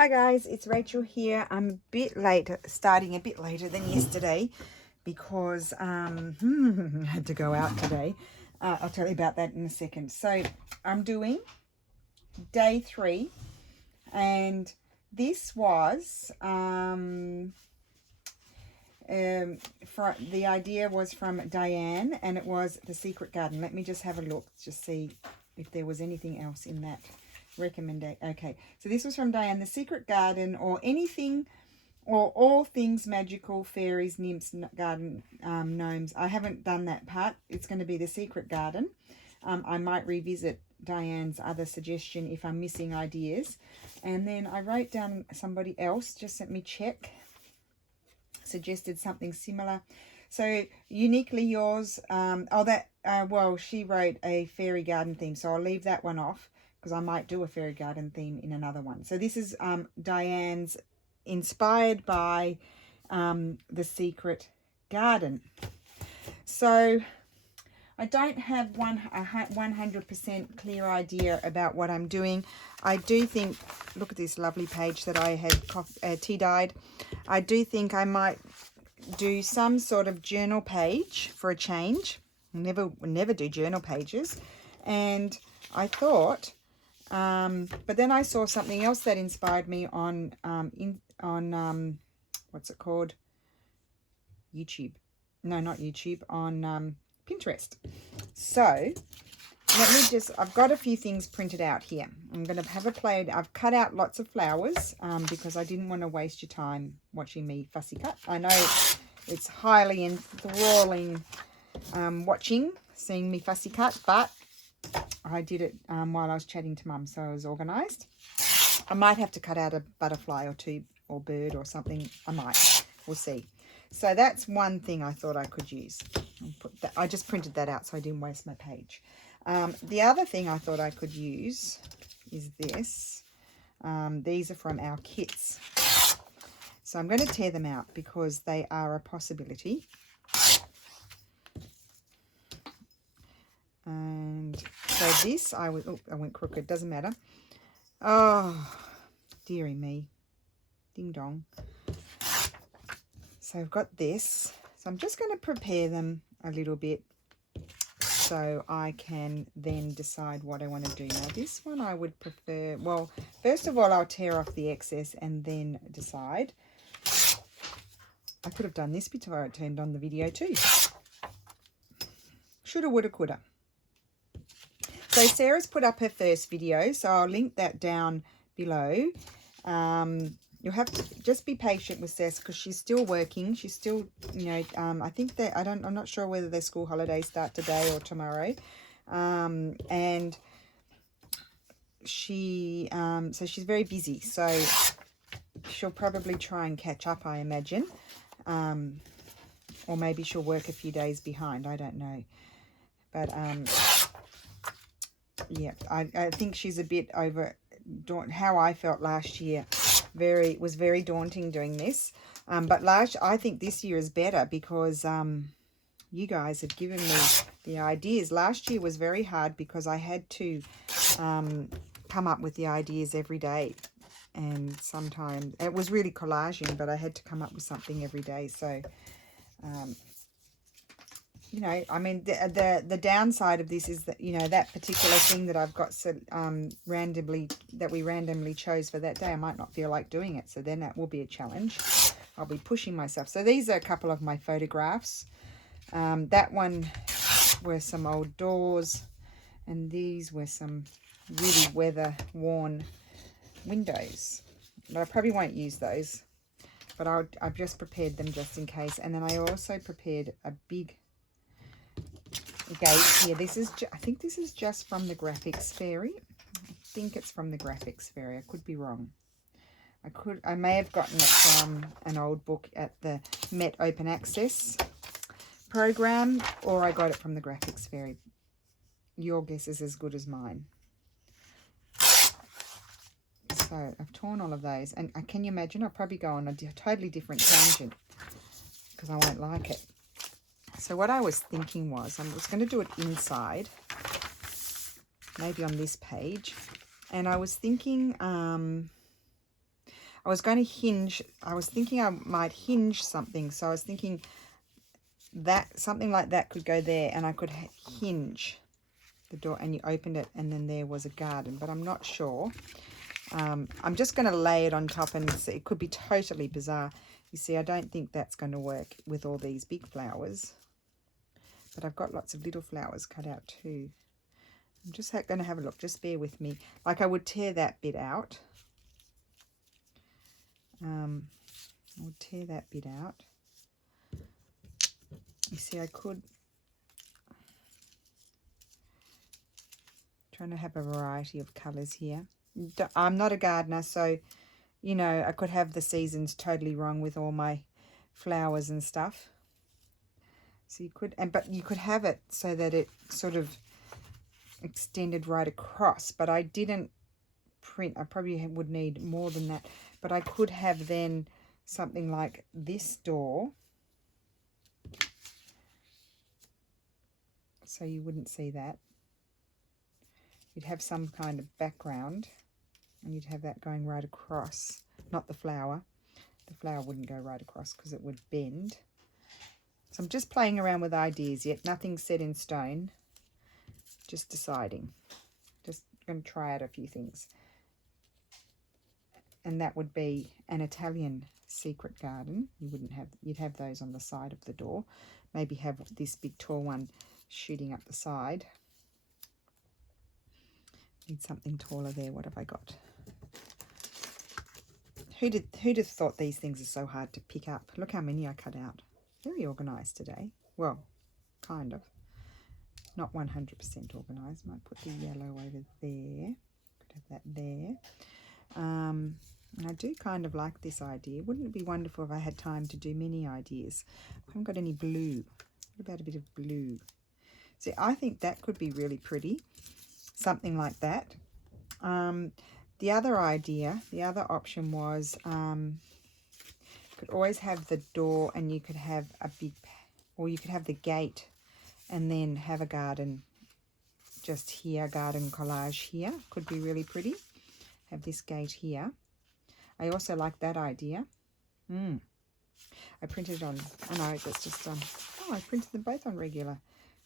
Hi guys, it's Rachel here. I'm a bit late, starting a bit later than yesterday because I had to go out today. I'll tell you about that in a second. So I'm doing day 3, and this was the idea was from Diane, and it was The Secret Garden. Let me just have a look, just see if there was anything else in that recommendation. Okay, so this was from Diane, The Secret Garden, or anything or all things magical, fairies, nymphs, garden gnomes. I haven't done that part. It's going to be The Secret Garden. I might revisit Diane's other suggestion if I'm missing ideas. And then I wrote down somebody else, just let me check, suggested something similar. So Uniquely Yours, well, she wrote a fairy garden theme, so I'll leave that one off because I might do a fairy garden theme in another one. So this is Diane's, inspired by The Secret Garden. So I don't have a 100% clear idea about what I'm doing. I do think, look at this lovely page that I had tea dyed. I do think I might do some sort of journal page for a change. Never do journal pages. And I thought, but then I saw something else that inspired me on what's it called? YouTube. No, not YouTube, on Pinterest. So I've got a few things printed out here. I'm going to have a play. I've cut out lots of flowers because I didn't want to waste your time watching me fussy cut. I know it's highly enthralling seeing me fussy cut, but I did it while I was chatting to Mum, so I was organised. I might have to cut out a butterfly or two or bird or something. I might. We'll see. So that's one thing I thought I could use. I just printed that out so I didn't waste my page. The other thing I thought I could use is this. These are from our kits. So I'm going to tear them out because they are a possibility. And so this, I went crooked, doesn't matter. Oh, dearie me. Ding dong. So I've got this. So I'm just going to prepare them a little bit so I can then decide what I want to do. Now this one I would prefer, well, first of all, I'll tear off the excess and then decide. I could have done this before I turned on the video too. Shoulda, woulda, coulda. So Sarah's put up her first video, so I'll link that down below. You'll have to just be patient with Cess because she's still working. She's still, I think that I'm not sure whether their school holidays start today or tomorrow. And so she's very busy. So she'll probably try and catch up, I imagine. Or maybe she'll work a few days behind. I don't know. But yeah, I think she's a bit over how I felt last year. Was very daunting doing this. But I think this year is better because you guys have given me the ideas. Last year was very hard because I had to come up with the ideas every day. And sometimes it was really collaging, but I had to come up with something every day. So, I mean, the downside of this is that, that particular thing that I've got we randomly chose for that day, I might not feel like doing it. So then that will be a challenge. I'll be pushing myself. So these are a couple of my photographs. That one were some old doors, and these were some really weather-worn windows. But I probably won't use those. But I've just prepared them just in case. And then I also prepared a big gate here. I think this is just from the Graphics Fairy. I think it's from the Graphics Fairy. I could be wrong. I may have gotten it from an old book at the Met Open Access program, or I got it from the Graphics Fairy. Your guess is as good as mine. So I've torn all of those, and can you imagine? I'll probably go on a totally different tangent because I won't like it. So what I was thinking was I was going to do it inside, maybe on this page. And I was thinking I was going to hinge. I was thinking I might hinge something. So I was thinking that something like that could go there, and I could hinge the door, and you opened it, and then there was a garden. But I'm not sure. I'm just going to lay it on top, and see. It could be totally bizarre. You see, I don't think that's going to work with all these big flowers. But I've got lots of little flowers cut out too. I'm just going to have a look. Just bear with me. Like I would tear that bit out. I would tear that bit out. You see, I could. Trying to have a variety of colours here. I'm not a gardener, so, you know, I could have the seasons totally wrong with all my flowers and stuff. So you could, but you could have it so that it sort of extended right across, but I didn't print. I probably would need more than that, but I could have then something like this door, so you wouldn't see that. You'd have some kind of background, and you'd have that going right across, not the flower. The flower wouldn't go right across because it would bend. So I'm just playing around with ideas yet. Nothing's set in stone. Just deciding. Just going to try out a few things. And that would be an Italian secret garden. You'd have those on the side of the door. Maybe have this big tall one shooting up the side. Need something taller there. What have I got? Who'd have thought these things are so hard to pick up? Look how many I cut out. Very organised today. Well, kind of. Not 100% organised. Might put the yellow over there. Could have that there. And I do kind of like this idea. Wouldn't it be wonderful if I had time to do many ideas? I haven't got any blue. What about a bit of blue? See, I think that could be really pretty. Something like that. The other idea, the other option was you could always have the door, and you could have a big, or you could have the gate and then have a garden just here, garden collage here. Could be really pretty. Have this gate here. I also like that idea. I printed on, oh no, that's just, oh, I printed them both on regular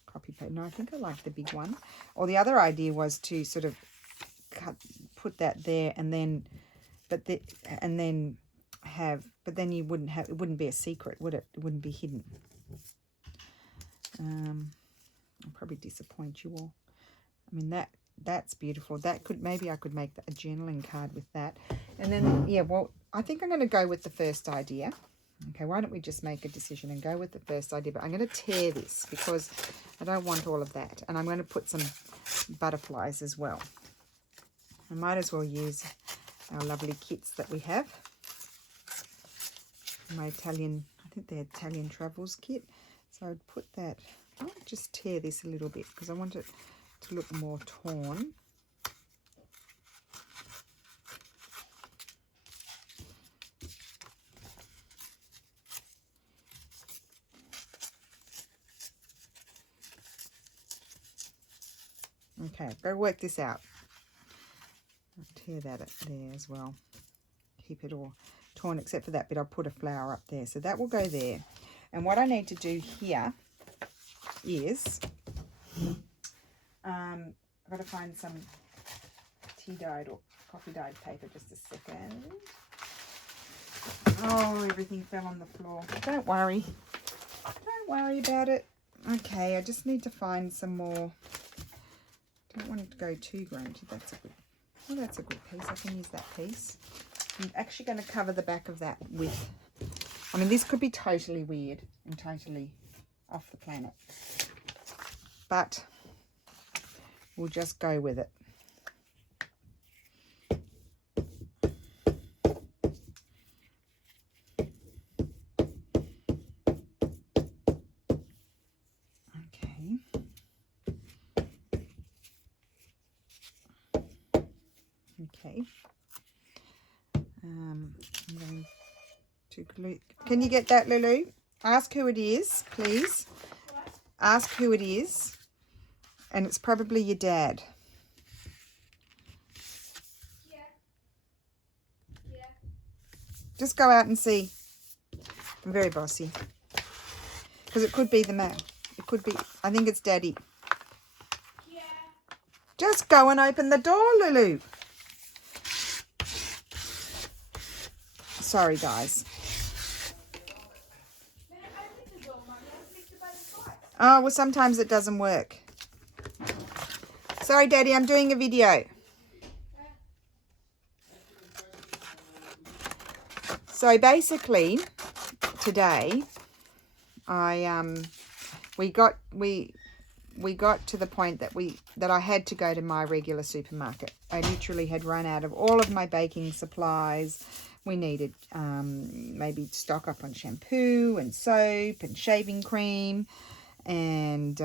copy paper. No, I think I like the big one. Or the other idea was to sort of put that there, and then, but then you wouldn't have, it wouldn't be a secret, would it? It wouldn't be hidden. I'll probably disappoint you all. I mean, that's beautiful. That could, maybe I could make a journaling card with that. And then, yeah, well, I think I'm going to go with the first idea. Okay, why don't we just make a decision and go with the first idea? But I'm going to tear this because I don't want all of that. And I'm going to put some butterflies as well. I might as well use our lovely kits that we have. My Italian, I think they're Italian Travels kit. So I'd put that, I might just tear this a little bit because I want it to look more torn. Okay, go work this out. I'll tear that up there as well. Keep it all torn except for that bit. I'll put a flower up there. So that will go there. And what I need to do here is, I've got to find some tea-dyed or coffee-dyed paper. Just a second. Oh, everything fell on the floor. Don't worry. Don't worry about it. Okay, I just need to find some more. Don't want it to go too grainy. That's a good, well, that's a good piece. I can use that piece. I'm actually going to cover the back of that with, I mean, this could be totally weird and totally off the planet, but we'll just go with it. Okay. I'm going to glue. Can you get that, Lulu? Ask who it is, please. Ask who it is. And it's probably your dad. Yeah. Just go out and see. I'm very bossy. Because it could be the mail. It could be, I think it's Daddy. Yeah. Just go and open the door, Lulu. Sorry, guys. Oh, well, sometimes it doesn't work. Sorry, Daddy, I'm doing a video. So basically, today, we got to the point that I had to go to my regular supermarket. I literally had run out of all of my baking supplies. We needed maybe stock up on shampoo and soap and shaving cream and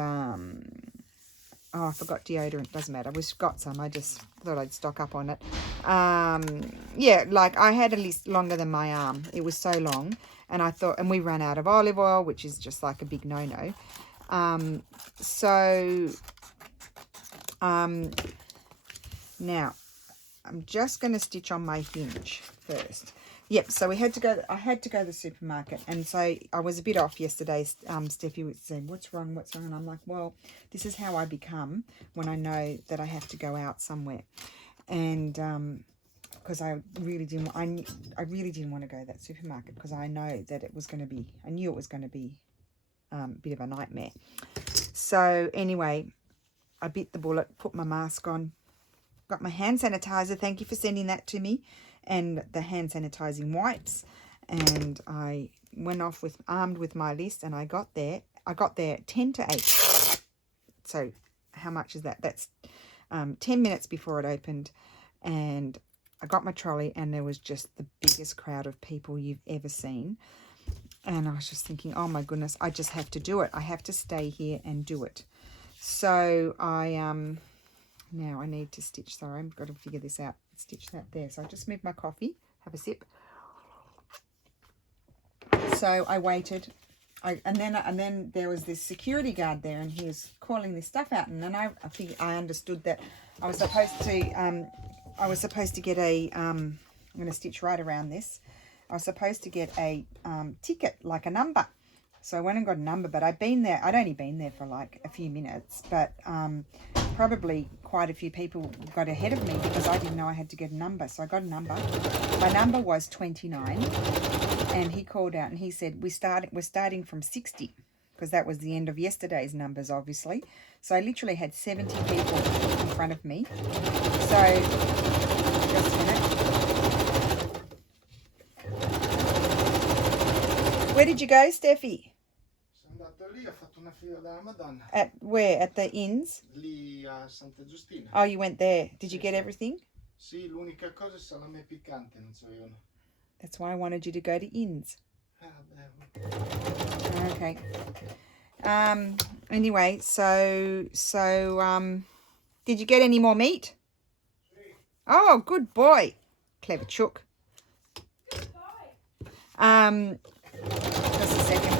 oh, I forgot deodorant. Doesn't matter. We've got some. I just thought I'd stock up on it. Yeah, like I had a list longer than my arm. It was so long. And I thought, and we ran out of olive oil, which is just like a big no-no. Now, I'm just going to stitch on my hinge first. Yep, so I had to go to the supermarket, and so I was a bit off yesterday. Steffi would say, what's wrong? And I'm like, well, this is how I become when I know that I have to go out somewhere. And because I really didn't want to go to that supermarket, because I know that I knew it was going to be a bit of a nightmare. So anyway, I bit the bullet, put my mask on, got my hand sanitizer. Thank you for sending that to me. And the hand sanitizing wipes, and I went off armed with my list, and I got there 10 to 8. So how much is that? That's 10 minutes before it opened, and I got my trolley, and there was just the biggest crowd of people you've ever seen. And I was just thinking, oh my goodness, I just have to do it. I have to stay here and do it. So now I need to stitch. Sorry, I've got to figure this out. Stitch that there. So I just moved my coffee. Have a sip. So I waited. And then there was this security guard there, and he was calling this stuff out. And then I figured, I understood that I was supposed to get a. I'm going to stitch right around this. I was supposed to get a ticket, like a number. So I went and got a number, but I'd only been there for like a few minutes, but probably quite a few people got ahead of me because I didn't know I had to get a number. So I got a number. My number was 29, and he called out and he said, we're starting from 60, because that was the end of yesterday's numbers, obviously. So I literally had 70 people in front of me. So just a minute. Where did you go, Steffi? Sono andato lì, ho fatto una fila della Madonna. At where? At the inns? Lì a Santa Giustina. Oh, you went there. Did Sì, you get sì. everything? Sì, l'unica cosa è salame piccante, non so io. That's why I wanted you to go to inns. Vabbè. Okay. Anyway, so did you get any more meat? Sì. Oh, good boy. Clever chook. Just a second.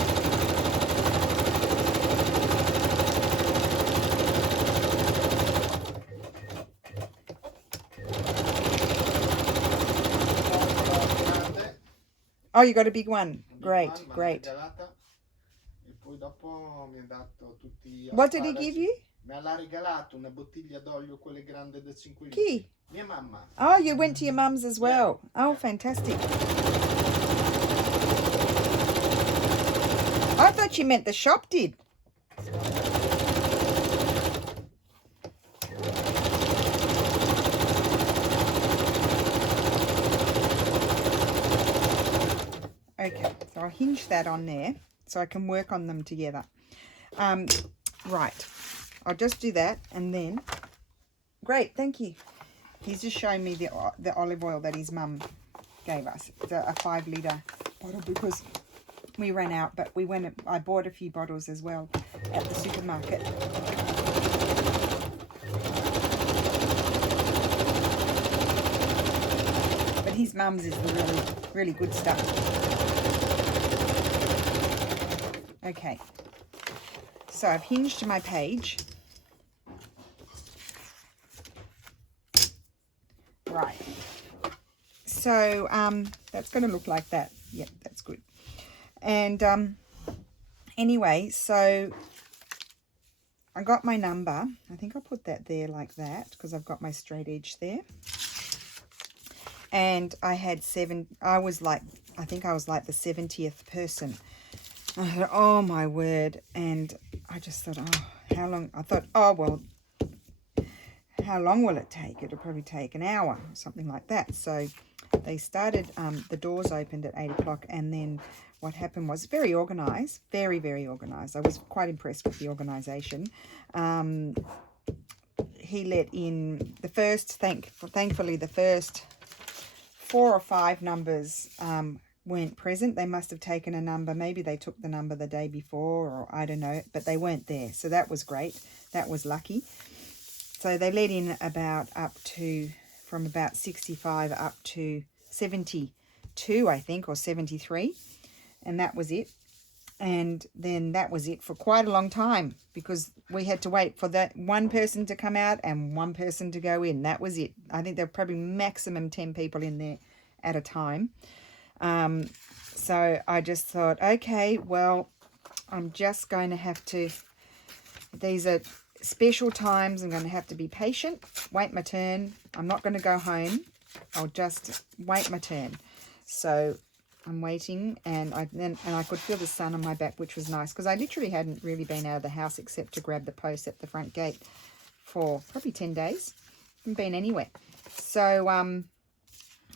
Oh, you got a big one. Great, great. E poi dopo mi ha dato tutti. What did he give you? Mi ha regalato una bottiglia d'olio, quelle grandi da 5 litri. Chi? Mia mamma. Oh, you went to your mum's as well. Oh, fantastic. I thought you meant the shop did. Okay, so I'll hinge that on there so I can work on them together. Right, I'll just do that, and then, great, thank you. He's just showing me the olive oil that his mum gave us. It's a 5-litre bottle because we ran out, but I bought a few bottles as well at the supermarket. But his mum's is the really, really good stuff. Okay, so I've hinged my page. Right, So that's going to look like that. Yep, that's good. And anyway, so I got my number. I think I'll put that there like that because I've got my straight edge there. And I had I think I was like the 70th person. I thought, oh my word. And I just thought, oh, how long? I thought, oh, well, how long will it take? It'll probably take an hour or something like that. So they started, the doors opened at 8 o'clock, and then what happened was very organised, very, very organised. I was quite impressed with the organisation. He let in the first, thankfully, the first 4 or 5 numbers weren't present. They must have taken a number. Maybe they took the number the day before, or I don't know, but they weren't there. So that was great. That was lucky. So they let in from about 65 up to 72, I think, or 73. And that was it. And then that was it for quite a long time because we had to wait for that one person to come out and one person to go in. That was it. I think there were probably maximum 10 people in there at a time. So I just thought, okay, well, I'm just going to have to, these are special times. I'm going to have to be patient, wait my turn. I'm not going to go home. I'll just wait my turn. So I'm waiting, and I could feel the sun on my back, which was nice because I literally hadn't really been out of the house except to grab the post at the front gate for probably 10 days. Haven't been anywhere. So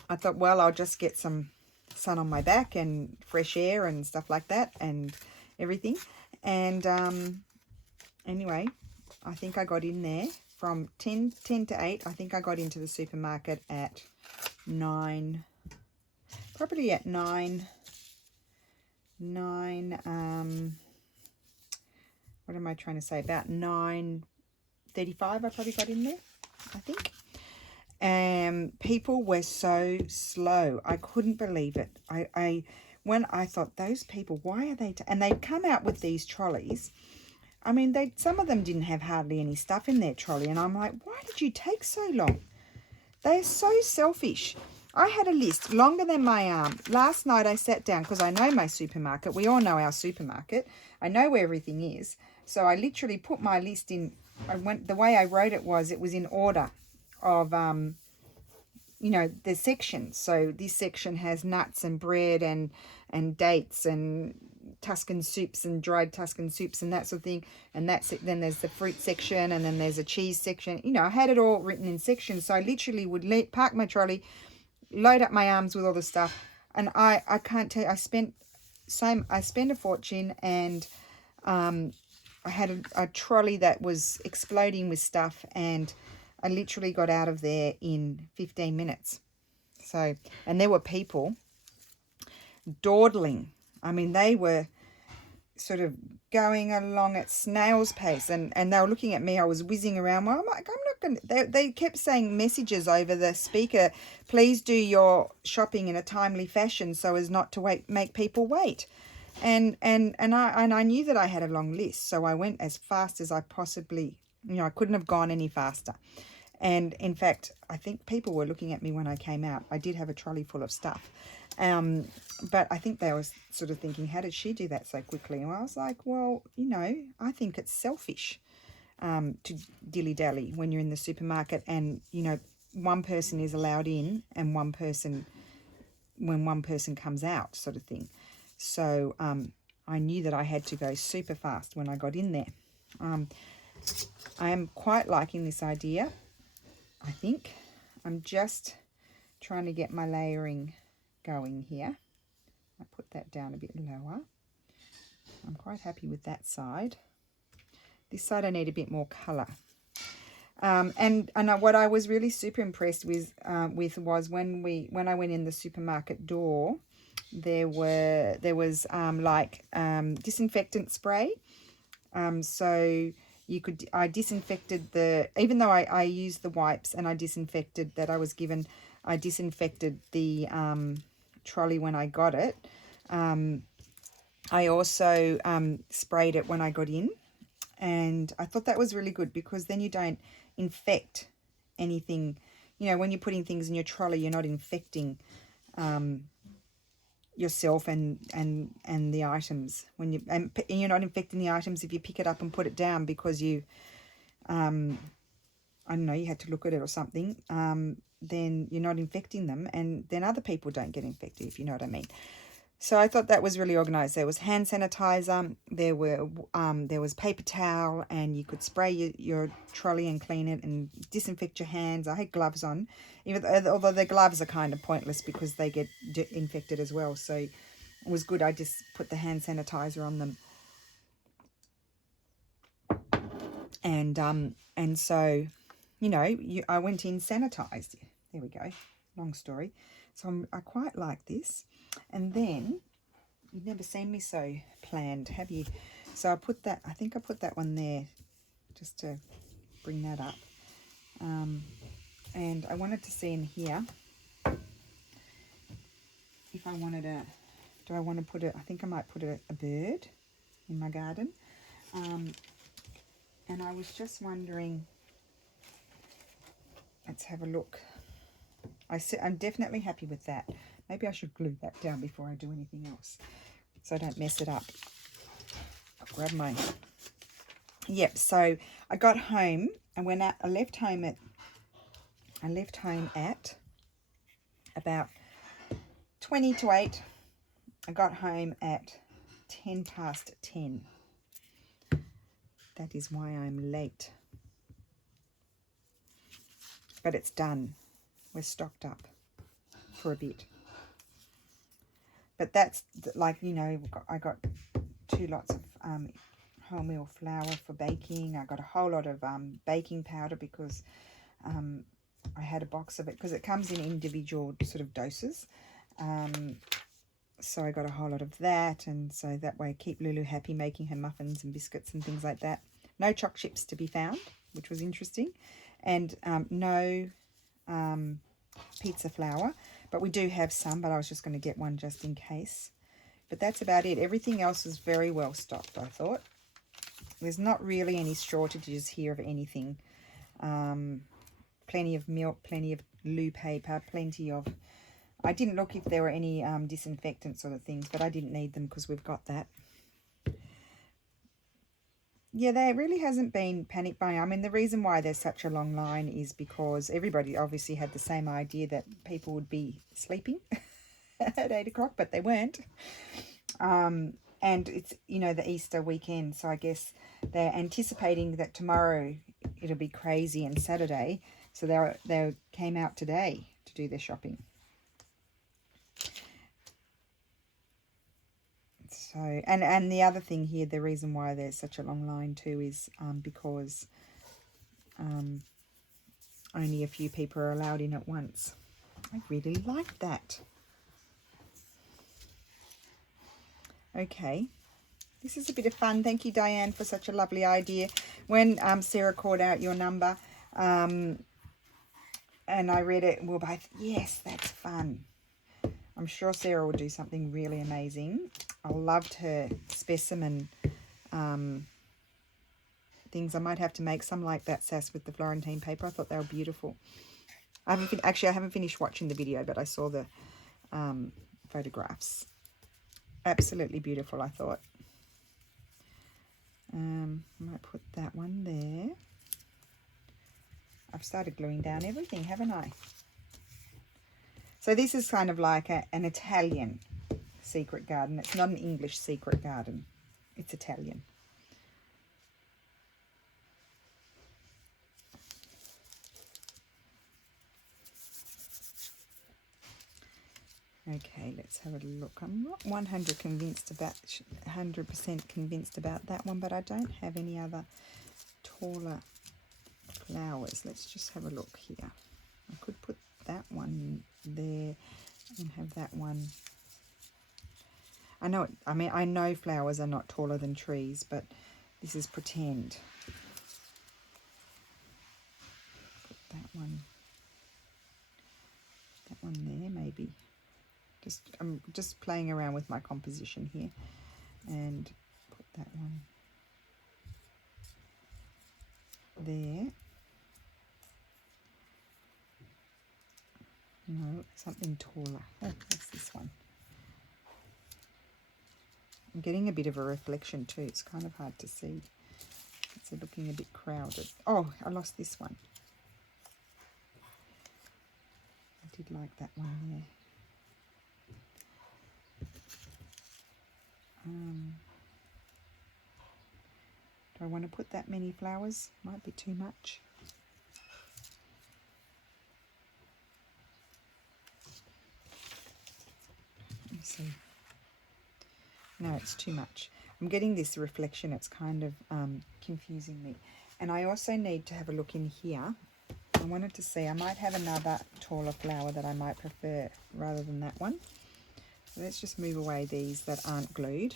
I thought, well, I'll just get some sun on my back and fresh air and stuff like that and everything. And anyway, I think I got in there from 10 to 8. I think I got into the supermarket at 9. Probably at 9, what am I trying to say? About 9:35 I probably got in there, I think. People were so slow. I couldn't believe it. When I thought, those people, why are they... and they'd come out with these trolleys. I mean, some of them didn't have hardly any stuff in their trolley. And I'm like, why did you take so long? They're so selfish. I had a list longer than my arm. Last night I sat down because I know my supermarket. We all know our supermarket. I know where everything is. So I literally put my list in. The way I wrote it was in order of, the sections. So this section has nuts and bread and dates and Tuscan soups and dried Tuscan soups and that sort of thing. And that's it. Then there's the fruit section, and then there's a cheese section. I had it all written in sections. So I literally would park my trolley, load up my arms with all the stuff, and I can't tell you, I spent a fortune, and I had a trolley that was exploding with stuff, and I literally got out of there in 15 minutes. So, and there were people dawdling. I mean, they were sort of going along at snail's pace, and they were looking at me. I was whizzing around. Well, I'm like, I'm not going to... They kept saying messages over the speaker, please do your shopping in a timely fashion so as not to make people wait. And I knew that I had a long list, so I went as fast as I possibly... I couldn't have gone any faster. And in fact, I think people were looking at me when I came out. I did have a trolley full of stuff. But I think they were sort of thinking, how did she do that so quickly? And I was like, well, I think it's selfish to dilly-dally when you're in the supermarket and, one person is allowed in and when one person comes out sort of thing. So I knew that I had to go super fast when I got in there. I am quite liking this idea, I think. I'm just trying to get my layering going here. I put that down a bit lower. I'm quite happy with that side. This side I need a bit more colour. And what I was really super impressed with was when I went in the supermarket door, there was disinfectant spray. So I disinfected even though I used the wipes and I disinfected that I was given, I disinfected the trolley when I got it. I also sprayed it when I got in, and I thought that was really good because then you don't infect anything, you know, when you're putting things in your trolley, you're not infecting yourself and the items. When you and you're not infecting the items if you pick it up and put it down because you, I don't know, you had to look at it or something. Then you're not infecting them, and then other people don't get infected, if you know what I mean. So I thought that was really organised. There was hand sanitizer, there was paper towel, and you could spray your trolley and clean it and disinfect your hands. I had gloves on, although the gloves are kind of pointless because they get infected as well. So it was good. I just put the hand sanitizer on them, and so, you know, I went in sanitized. There we go. Long story. So I quite like this. And then, you've never seen me so planned, have you? So I put that, I think I put that one there just to bring that up. And I wanted to see in here if I wanted do I want to put I think I might put a bird in my garden. And I was just wondering, let's have a look. I'm definitely happy with that. Maybe I should glue that down before I do anything else so I don't mess it up. I'll grab my... Yep, so I got home and I left home at about 20 to 8. I got home at 10 past 10. That is why I'm late. But it's done. We're stocked up for a bit. But that's like, you know, I got 2 lots of wholemeal flour for baking. I got a whole lot of baking powder because I had a box of it because it comes in individual sort of doses. So I got a whole lot of that, and so that way keep Lulu happy making her muffins and biscuits and things like that. No choc chips to be found, which was interesting, and no pizza flour, but we do have some, but I was just going to get one just in case. But that's about it. Everything else is very well stocked, I thought. There's not really any shortages here of anything. Plenty of milk, plenty of loo paper, plenty of... I didn't look if there were any disinfectant sort of things, but I didn't need them because we've got that. Yeah, there really hasn't been panic buying. I mean, the reason why there's such a long line is because everybody obviously had the same idea that people would be sleeping at 8 o'clock, but they weren't. And it's, you know, the Easter weekend, so I guess they're anticipating that tomorrow it'll be crazy and Saturday, so they came out today to do their shopping. So, and the other thing here, the reason why there's such a long line too is because only a few people are allowed in at once. I really like that. Okay, this is a bit of fun. Thank you, Diane, for such a lovely idea. When Sarah called out your number and I read it, we're both, yes, that's fun. I'm sure Sarah will do something really amazing. I loved her specimen things. I might have to make some like that, Sass, with the Florentine paper. I thought they were beautiful. I haven't finished watching the video, but I saw the photographs. Absolutely beautiful, I thought. I might put that one there. I've started gluing down everything, haven't I? So this is kind of like an Italian secret garden. It's not an English secret garden. It's Italian. Okay, let's have a look. I'm not 100% convinced about that one, but I don't have any other taller flowers. Let's just have a look here. I could put that one there and have that one. I know flowers are not taller than trees, but this is pretend. Put that one there maybe. I'm just playing around with my composition here, and put that one there. No, something taller. Oh, what's this one? I'm getting a bit of a reflection too. It's kind of hard to see. It's looking a bit crowded. Oh, I lost this one. I did like that one there. Do I want to put that many flowers? Might be too much. Let me see. No, it's too much. I'm getting this reflection. It's kind of confusing me. And I also need to have a look in here. I wanted to see, I might have another taller flower that I might prefer rather than that one. So let's just move away these that aren't glued.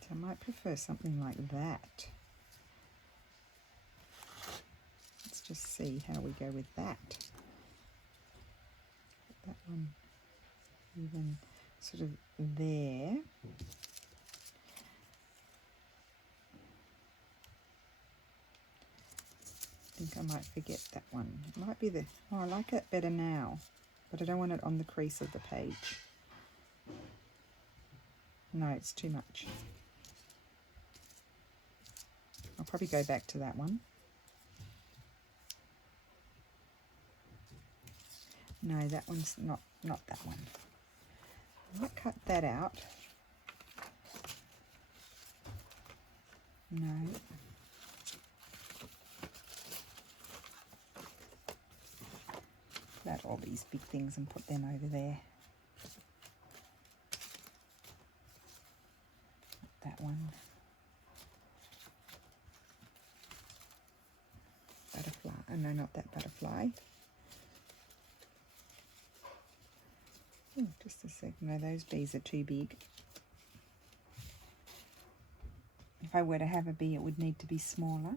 So I might prefer something like that. Let's just see how we go with that. Put that one even sort of there. I think I might forget that one. It might be the, oh, I like it better now, but I don't want it on the crease of the page. No, it's too much. I'll probably go back to that one. No, that one's not that one. I might cut that out. No. Out all these big things and put them over there. That one. Butterfly. Oh, no, not that butterfly. Oh, just a second. No, those bees are too big. If I were to have a bee, it would need to be smaller.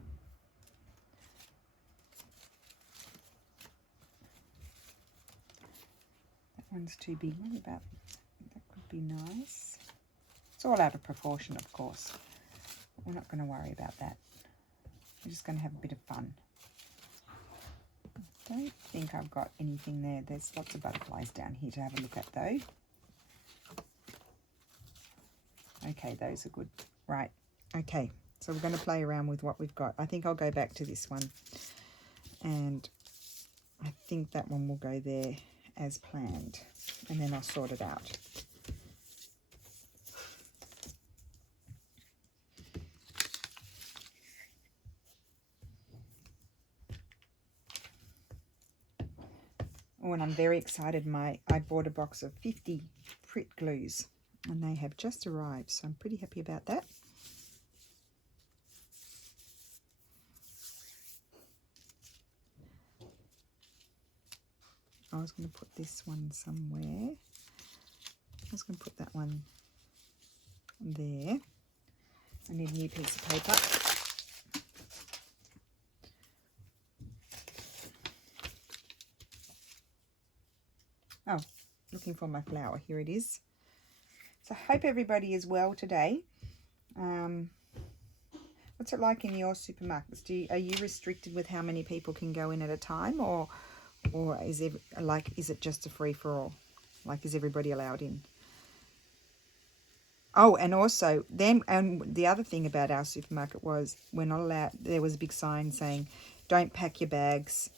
One's too big. What about that? Could be nice. It's all out of proportion, of course. We're not going to worry about that. We're just going to have a bit of fun. I don't think I've got anything there. There's lots of butterflies down here to have a look at though. Okay, those are good. Right. Okay, so we're going to play around with what we've got. I think I'll go back to this one. And I think that one will go there as planned, and then I'll sort it out. Oh, and I'm very excited. I bought a box of 50 Prit glues, and they have just arrived, so I'm pretty happy about that. I was going to put this one somewhere. I was going to put that one there. I need a new piece of paper. Oh, looking for my flower. Here it is. So I hope everybody is well today. What's it like in your supermarkets? Are you restricted with how many people can go in at a time, or is it just a free for all? Like, is everybody allowed in? Oh, and also then, and the other thing about our supermarket was we're not allowed. There was a big sign saying, "Don't pack your bags,"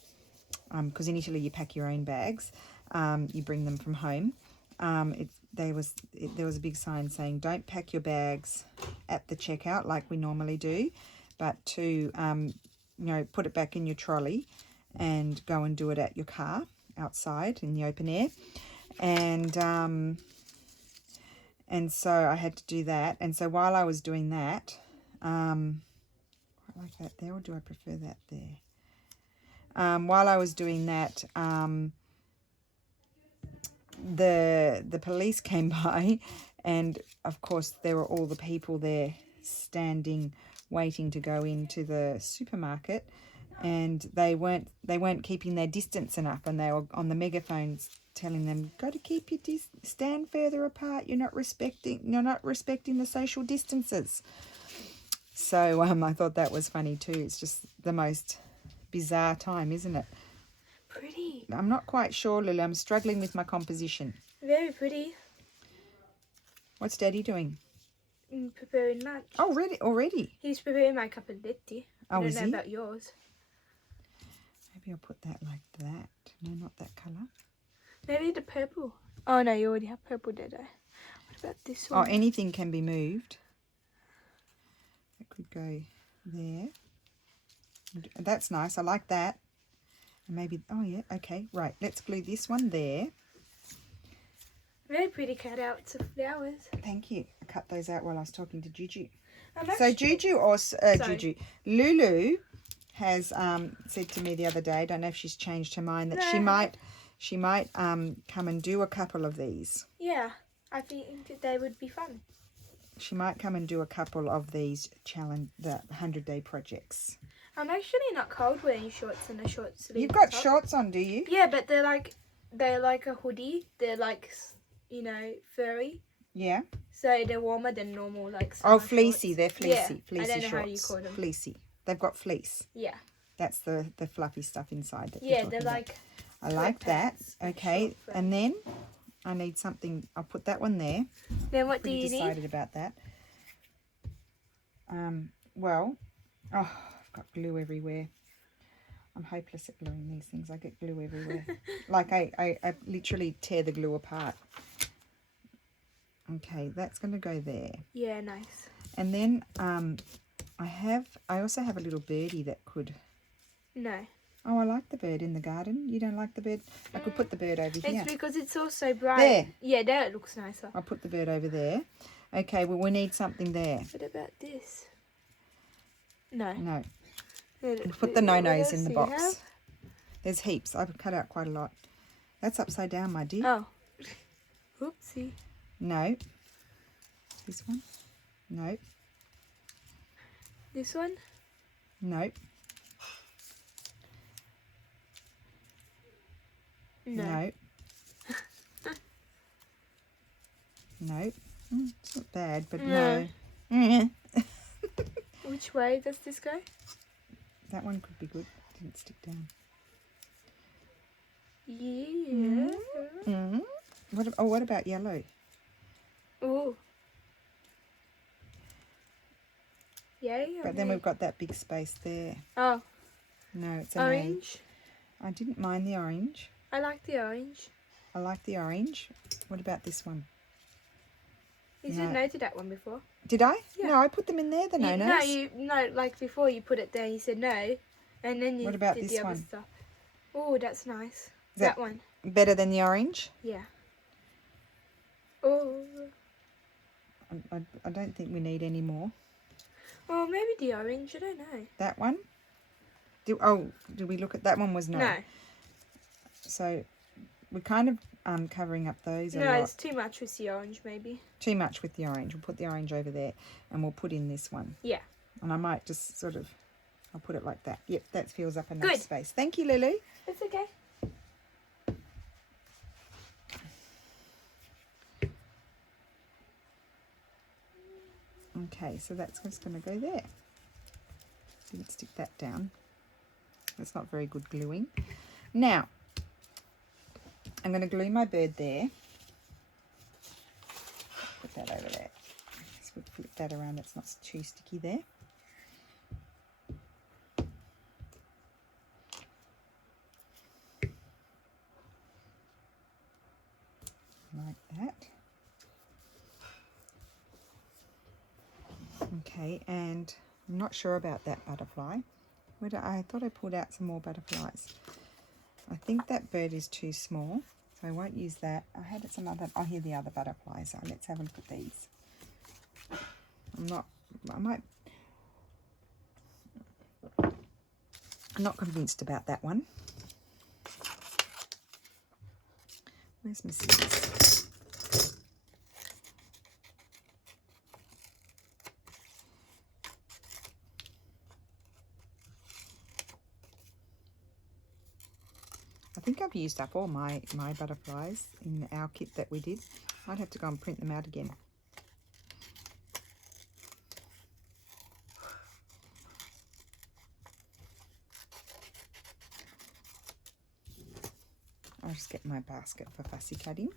because in Italy you pack your own bags. You bring them from home. There was a big sign saying, "Don't pack your bags at the checkout like we normally do, but to put it back in your trolley and go and do it at your car outside in the open air." And so I had to do that. And so while I was doing that, I like that there, or do I prefer that there? While I was doing that, the police came by, and of course there were all the people there standing waiting to go into the supermarket, and they weren't keeping their distance enough, and they were on the megaphones telling them, "Got to keep your stand further apart. You're not respecting the social distances." So I thought that was funny too. It's just the most bizarre time, isn't it? pretty. I'm not quite sure, Lily. I'm struggling with my composition. Very pretty. What's Daddy doing? Preparing lunch. Oh, already? He's preparing my capelletti. I Oh, don't is know he? about yours. Maybe I'll put that like that. No, not that colour. Maybe the purple. Oh no, you already have purple, did I? What about this Oh, one? anything can be moved. That could go there. That's nice. I like that. And maybe, oh yeah, okay, right. Let's glue this one there. Very pretty cutouts of flowers. Thank you. I cut those out while I was talking to Juju. So Lulu has said to me the other day, I don't know if she's changed her mind, that she might come and do a couple of these. Yeah, I think they would be fun. She might come and do a couple of these the 100-day projects. I'm actually not cold wearing shorts and a short sleeve. You've got top. shorts on, do you? Yeah, but they're like a hoodie. They're like, you know, furry. Yeah. So they're warmer than normal, like. Oh, summer fleecy. shorts. They're fleacy. Yeah, Fleecy I don't know shorts. how you call them. Fleecy. They've got fleece. Yeah. That's the fluffy stuff inside. That Yeah, you're they're talking like. about. I like that. sweatpants, Okay, short and then I need something. I'll put that one there. Then what do Pretty you decided need? about that. Well, I've got glue everywhere. I'm hopeless at gluing these things. I get glue everywhere. Like I literally tear the glue apart. Okay, that's going to go there. Yeah, nice. And then I also have a little birdie that could. No. Oh, I like the bird in the garden. You don't like the bird? I could put the bird over here. It's because it's also bright. There. Yeah, there it looks nicer. I'll put the bird over there. Okay, well, we need something there. What about this? No. No. What Put the no-nos else in the do you box. have? There's heaps. I've cut out quite a lot. That's upside down, my dear. Oh. Oopsie. No. This one? No. This one? No. No. No. No. It's not bad, but no. Which way does this go? That one could be good. Didn't stick down. Yeah. What about yellow? Ooh. Yeah. But then we've got that big space there. Oh, No, it's an orange. I didn't mind the orange. I like the orange. I like the orange. What about this one? You No. said no to that one before. Did I? Yeah. No, I put them in there, the no-nos. No, like before you put it there, you said no, and then you What about did this the other one? stuff. Oh, that's nice. Is That one. Better than the orange? Yeah. Oh. I don't think we need any more. Oh, maybe the orange. I don't know. That one? Did we look at that one? Was no. No. So we're kind of covering up those a No, lot. it's too much with the orange, maybe. Too much with the orange. We'll put the orange over there and we'll put in this one. Yeah. And I might just sort of, I'll put it like that. Yep, that fills up enough Good. space. Thank you, Lulu. It's okay. Okay, so that's just going to go there. Didn't stick that down. That's not very good gluing. Now, I'm going to glue my bird there. Put that over there. So we'll flip that around. That's not too sticky there. Like that. Okay, and I'm not sure about that butterfly. I thought I pulled out some more butterflies. I think that bird is too small, so I won't use that. I had some other, here the other butterflies. So let's have a look at these. I'm not convinced about that one. Where's my scissors? I think I've used up all my butterflies in our kit that we did. I'd have to go and print them out again. I'll just get my basket for fussy cutting.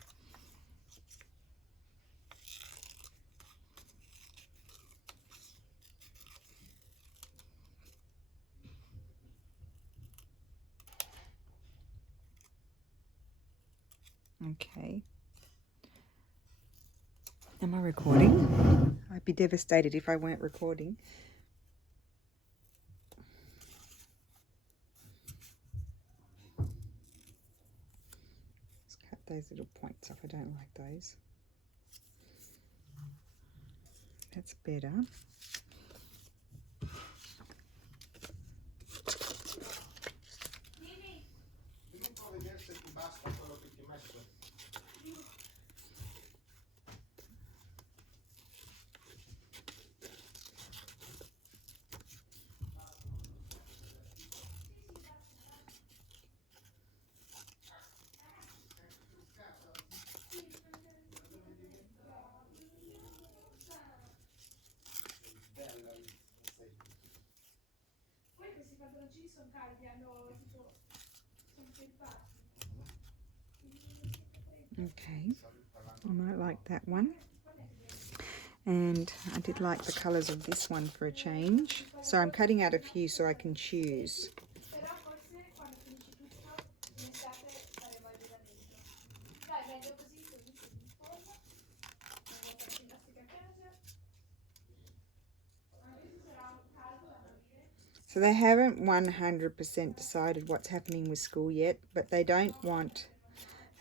Okay. Am I recording? I'd be devastated if I weren't recording. Let's cut those little points off. I don't like those. That's better. Dimmi un po' vedere se ti basta quello che ti ho messo. Bella lì, non sei tu. Poi questi pantaloncini sono caldi, hanno tipo, sono felpati. Okay, I might like that one. And I did like the colours of this one for a change. So I'm cutting out a few so I can choose. Però forse quando finisci tutto, in estate faremo allenamento. Dai, meglio così, così sei in forma. Non vuoi fare ginnastica a casa. Magari sarà caldo da morire. So they haven't 100% decided what's happening with school yet, but they don't want,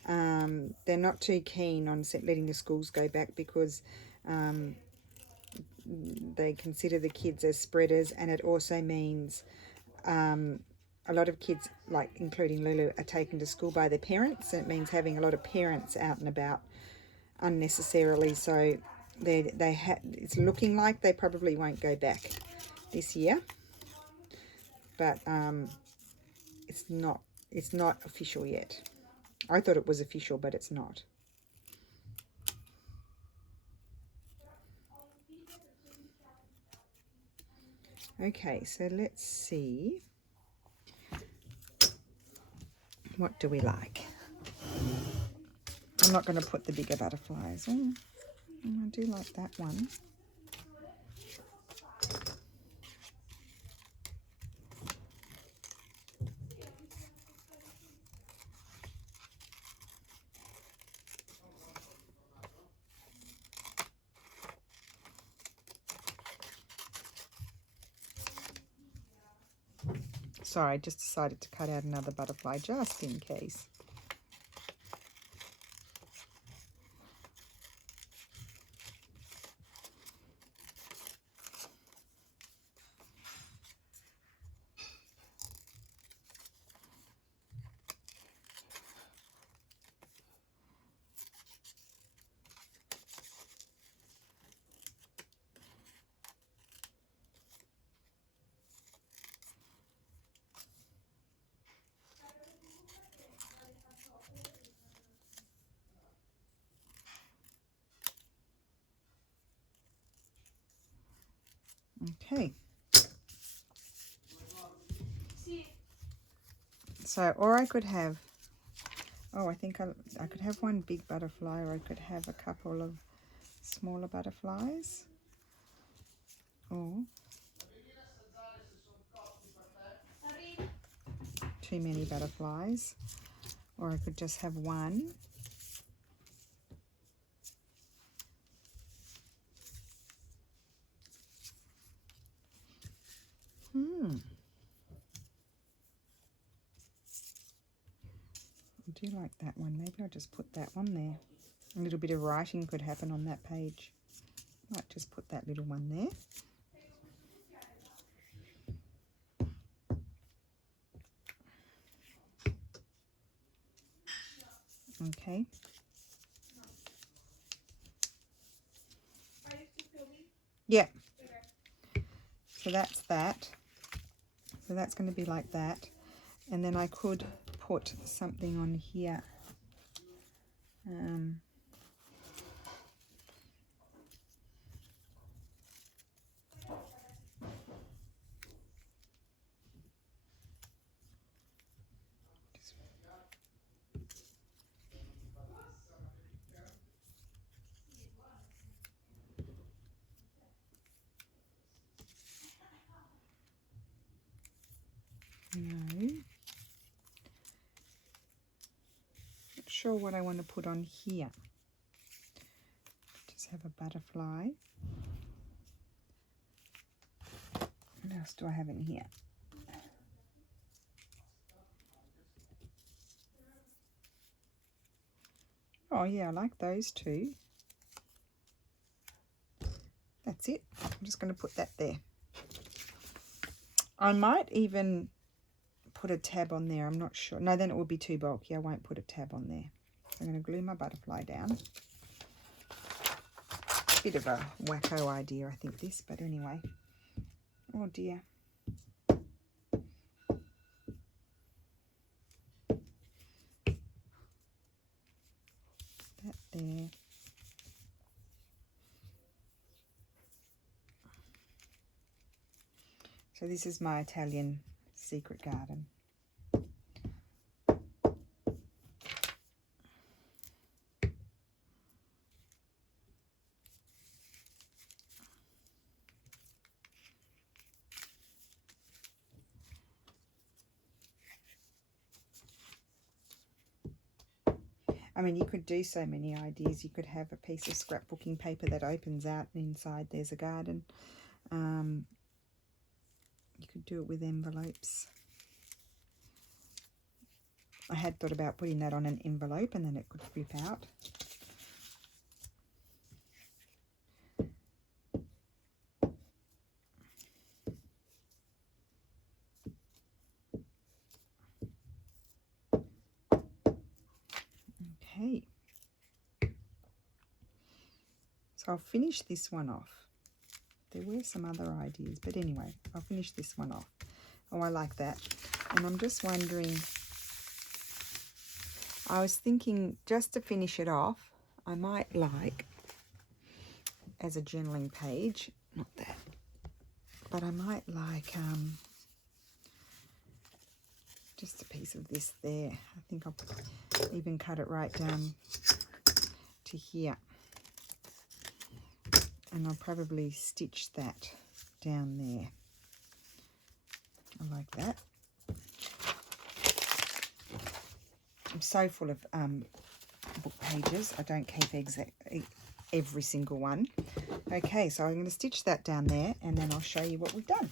they're not too keen on letting the schools go back because they consider the kids as spreaders, and it also means a lot of kids, like including Lulu, are taken to school by their parents, and it means having a lot of parents out and about unnecessarily. So it's looking like they probably won't go back this year, but it's not official yet. I thought it was official, but it's not. Okay, so let's see. What do we like? I'm not going to put the bigger butterflies. Oh, I do like that one. Sorry, I just decided to cut out another butterfly just in case. Okay. So, or I could have, I think I could have one big butterfly, or I could have a couple of smaller butterflies. Or too many butterflies. Or I could just have one. I do like that one. Maybe I'll just put that one there. A little bit of writing could happen on that page. Might just put that little one there. Okay. Yeah. So that's that. So that's going to be like that. And then I could put something on here. sure what I want to put on here. Just have a butterfly. What else do I have in here? Oh yeah, I like those two. That's it. I'm just going to put that there. I might even put a tab on there. I'm not sure. No, then it will be too bulky. I won't put a tab on there. So I'm going to glue my butterfly down. Bit of a wacko idea, I think, this. But anyway. Oh, dear. That there. So this is my Italian secret garden. I mean, you could do so many ideas. You could have a piece of scrapbooking paper that opens out and inside there's a garden. You could do it with envelopes. I had thought about putting that on an envelope and then it could flip out. Okay. So I'll finish this one off. There were some other ideas, but anyway, I'll finish this one off. Oh, I like that. And I'm just wondering, I was thinking just to finish it off, I might like, as a journaling page, not that, but I might like just a piece of this there. I think I'll even cut it right down to here. And I'll probably stitch that down there. I like that. I'm so full of book pages. I don't keep every single one. Okay, so I'm going to stitch that down there and then I'll show you what we've done.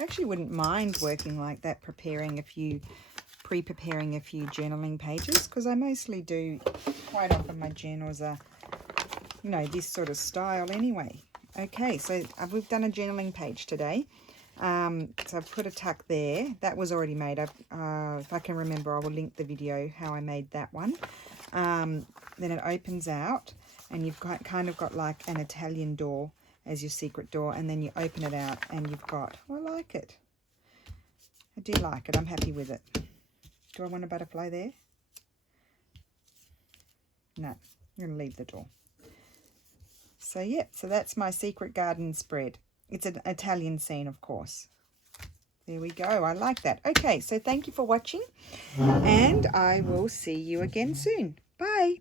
Actually wouldn't mind working like that, pre-preparing a few journaling pages, because I mostly do, quite often my journals are, you know, this sort of style anyway. Okay, so we've done a journaling page today. So I've put a tuck there. That was already made. If I can remember, I will link the video how I made that one. Then it opens out and you've kind of got like an Italian door as your secret door, and then you open it out and you've got, I like it. I do like it. I'm happy with it. Do I want a butterfly there? No, I'm going to leave the door. So yeah, so that's my secret garden spread. It's an Italian scene, of course. There we go. I like that. Okay, so thank you for watching, and I will see you again soon. Bye.